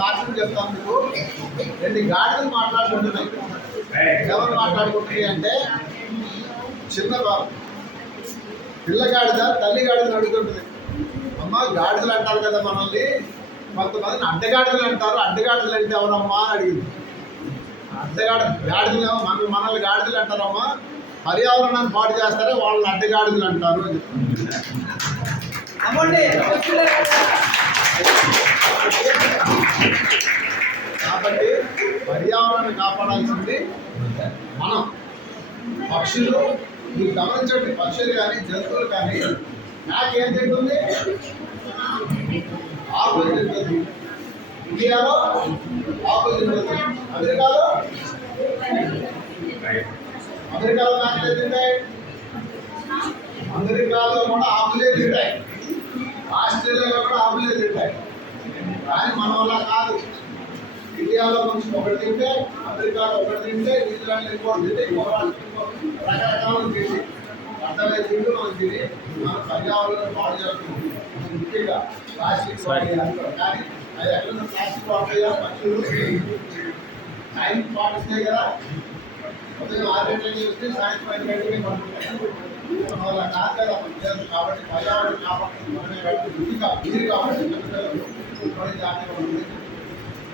కారణం చెప్తాను మీకు. రెండు గాడిదలు మాట్లాడుకుంటున్నాయి ఎవరు మాట్లాడుకుంటున్నాయి అంటే చిన్న బాబు. పిల్ల గాడిద తల్లి గాడిదలు అడుగుతుంటుంది. అమ్మ గాడిదలు అంటారు కదా మనల్ని. కొంతమందిని అడ్డగాడిదలు అంటారు. అడ్డగాడిదలు అంటే ఎవరమ్మా అని అడిగింది. అడ్డగాడి గాడిదలు మన మనల్ని గాడిదలు అంటారమ్మా. పర్యావరణాన్ని పాడు చేస్తారే వాళ్ళని అడ్డగాడిదలు అంటారు అని అమ్మండి కాబట్టి పర్యావరణాన్ని కాపాడాల్సింది మనం. పక్షులు మీరు గమనించండి పక్షులు కానీ జంతువులు కానీ నాకేం తింటుంది ఆకులు తింటుంది ఇండియాలో ఆకులు తింటుంది అమెరికాలో? అమెరికాలో నాకే తింటాయి అమెరికాలో కూడా ఆకులే తింటాయి. ఆస్ట్రేలియాలో కూడా ఆకులే తింటాయి. కానీ మన వల్ల కాదు. ఇండియాలో కొంచెం ఒకటి తింటే అమెరికాలో ఒకటి తింటే న్యూజిలాండ్ ఇంకోటి తింటే ఇంకో రకరకాల తిండి అర్థమైన తిండి మనం తిని మన పర్యావరణం పాడు చేస్తుంది. ముఖ్యంగా ప్లాస్టిక్ వాడేయాలి. కానీ అది ఎక్కడ ప్లాస్టిక్ వాడతాయా పక్షులు. టైం పాటిస్తాయి కదా ఉదయం ఆరు గంటలకి వస్తే సాయంత్రం ఐదు గంటలకి పడుకుంటాయి మన వల్ల కాదు కదా మన పిల్లలు. కాబట్టి పర్యావరణం కాపాడుతుంది మనమే కాబట్టి బుద్ధి కాబట్టి ఇది కాబట్టి చిన్నపిల్లలు ఇప్పటి జాగ్రత్తగా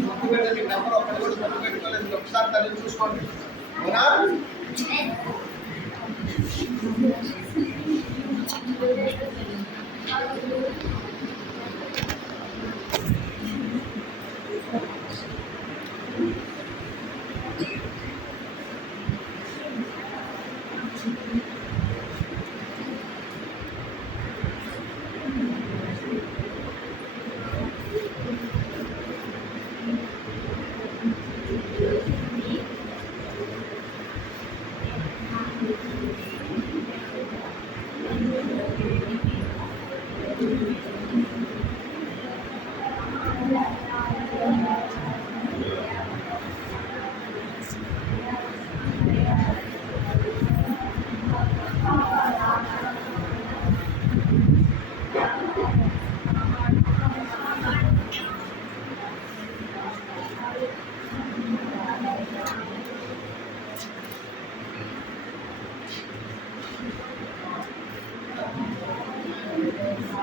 గుర్తు పెట్టండి నెంబర్ ఒకటి కూడా గుర్తు ఒకసారి తల్లి చూసుకోండి అవునా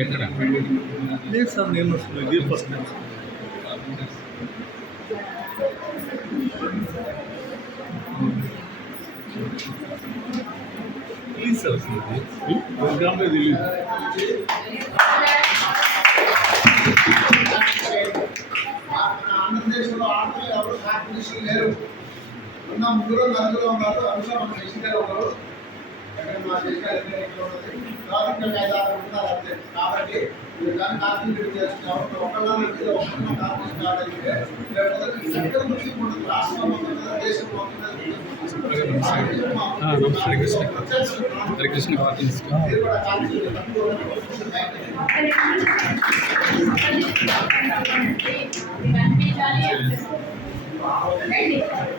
ఎక్కడ లేదు సార్ నేను వస్తున్నాను. ఇది ఫస్ట్ సార్ రిలీజ్ ఆంధ్రప్రదేశ్లో ఆంధ్రలో ఎవరు లేరు. ఉన్న ముగ్గురు నలుగురు ఉన్నారు. అందులో మన శశి గారు మా శశి గారు ఎక్కడ ఎక్కడ ఉన్నది కాబట్టి ఇంకా ఐదు ఆరు ఉన్నారు అంతే కాబట్టి మీరు దాన్ని కాన్సన్ట్రేట్ చేస్తున్నారు ఒకళ్ళ నుంచి ఒకళ్ళ కాంపిటీషన్ కావాలంటే లేకపోతే ఎక్కడ నుంచి ఉంటుంది రాష్ట్రం మొత్తం మీద, దేశం మొత్తం మీద ఆ, నమస్తే కృష్ణ. హరే